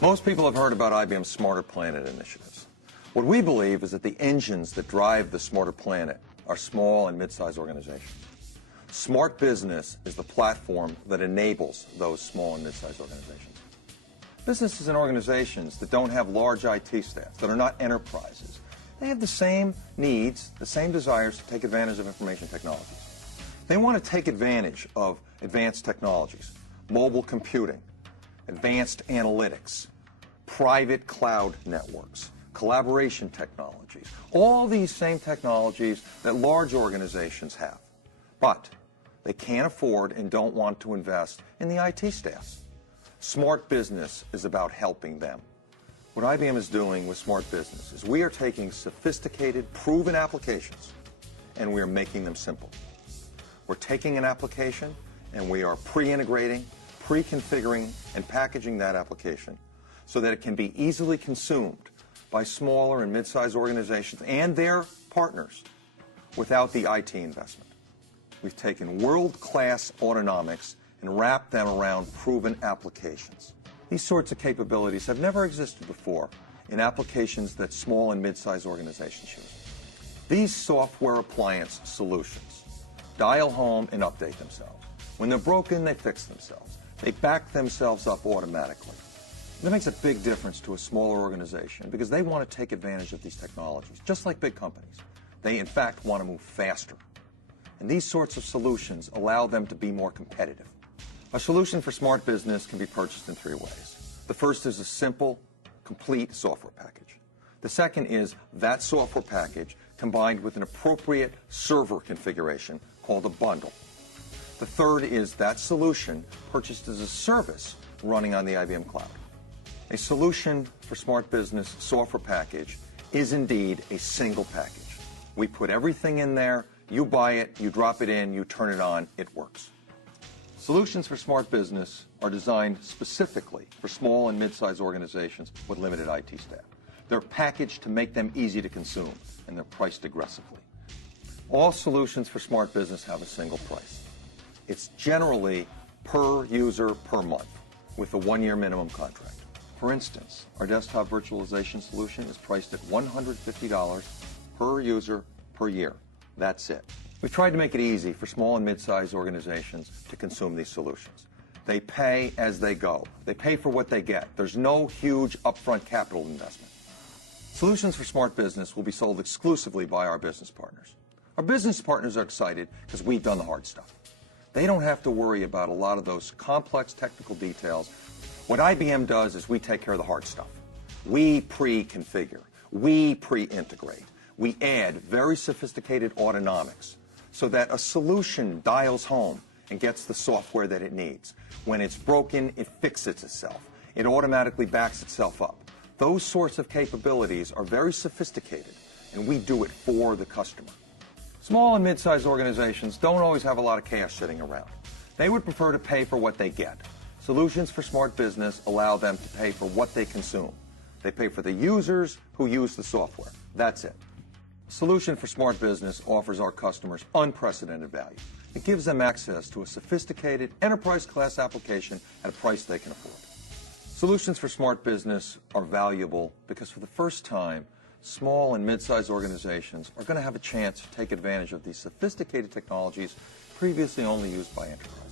Most people have heard about IBM's Smarter Planet initiatives. What we believe is that the engines that drive the Smarter Planet are small and mid-sized organizations. Smart Business is the platform that enables those small and mid-sized organizations. Businesses and organizations that don't have large IT staffs, that are not enterprises, they have the same needs, the same desires to take advantage of information technologies. They want to take advantage of advanced technologies, mobile computing, advanced analytics, private cloud networks, collaboration technologies, all these same technologies that large organizations have. But they can't afford and don't want to invest in the IT staffs. Smart Business is about helping them. What IBM is doing with Smart Business is we are taking sophisticated, proven applications and we are making them simple. We're taking an application and we are pre-integrating, pre-configuring, and packaging that application so that it can be easily consumed by smaller and mid-sized organizations and their partners without the IT investment. We've taken world-class autonomics and wrapped them around proven applications. These sorts of capabilities have never existed before in applications that small and mid-sized organizations use. These software appliance solutions dial home and update themselves. When they're broken, they fix themselves. They back themselves up automatically. That makes a big difference to a smaller organization because they want to take advantage of these technologies, just like big companies. They, in fact, want to move faster. And these sorts of solutions allow them to be more competitive. A solution for Smart Business can be purchased in three ways. The first is a simple, complete software package. The second is that software package combined with an appropriate server configuration called a bundle. The third is that solution purchased as a service running on the IBM Cloud. A solution for Smart Business software package is indeed a single package. We put everything in there, you buy it, you drop it in, you turn it on, it works. Solutions for Smart Business are designed specifically for small and mid-sized organizations with limited IT staff. They're packaged to make them easy to consume, and they're priced aggressively. All solutions for Smart Business have a single price. It's generally per user per month with a one-year minimum contract. For instance, our desktop virtualization solution is priced at $150 per user per year. That's it. We've tried to make it easy for small and mid-sized organizations to consume these solutions. They pay as they go. They pay for what they get. There's no huge upfront capital investment. Solutions for Smart Business will be sold exclusively by our business partners. Our business partners are excited because we've done the hard stuff. They don't have to worry about a lot of those complex technical details. What IBM does is we take care of the hard stuff. We pre-configure. We pre-integrate. We add very sophisticated autonomics so that a solution dials home and gets the software that it needs. When it's broken, it fixes itself. It automatically backs itself up. Those sorts of capabilities are very sophisticated, and we do it for the customer. Small and mid-sized organizations don't always have a lot of cash sitting around. They would prefer to pay for what they get. Solutions for Smart Business allow them to pay for what they consume. They pay for the users who use the software. That's it. A solution for Smart Business offers our customers unprecedented value. It gives them access to a sophisticated enterprise-class application at a price they can afford. Solutions for Smart Business are valuable because for the first time, small and mid-sized organizations are going to have a chance to take advantage of these sophisticated technologies previously only used by enterprises.